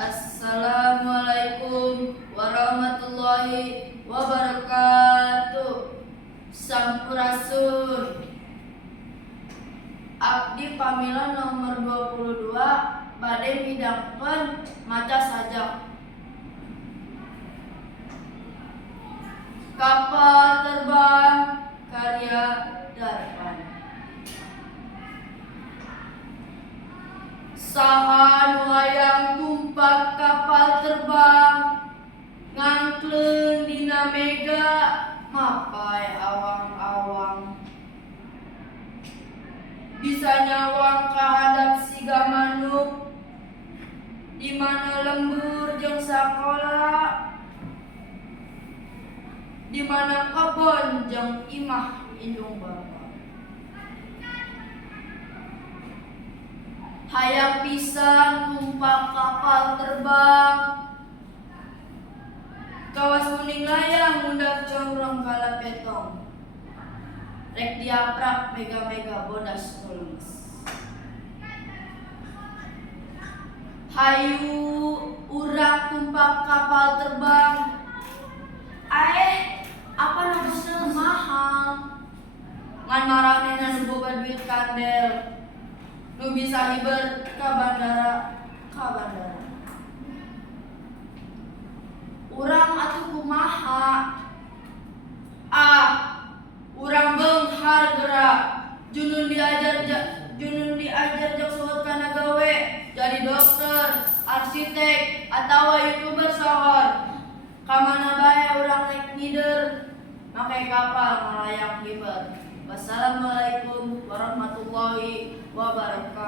Assalamualaikum warahmatullahi wabarakatuh. Sampurasun. Abdi pamila nomor 22 bade midangkeun maca sajak. Kapal terbang karya Darpan. Saha nu hayang tumpak kapal terbang ngangkleung dina mega mapai awang-awang. Bisa nyawang kahadap siga manuk di mana lembur jeung sakola, di mana kebon jeung imah indung bapa. Hayang pisan tumpak kapal terbang, kawas kuning layang mundak congrong kala petong. Rek diaprak mega-mega bodas nulis. Hayu urang tumpak kapal terbang. Apa nabosna mahal? Ngan maranehna nu boga duit kandel. Nu bisa hiber ka bandara. Urang atuh kumaha? Urang beunghar geura. Junun diajar jeung suhut kana gawe. Jadi dokter, arsitek, atawa YouTuber sohor. Kamana bae urang rek ngider make kapal ngalayang hiber. Wassalamualaikum warahmatullahi wabarakatuh.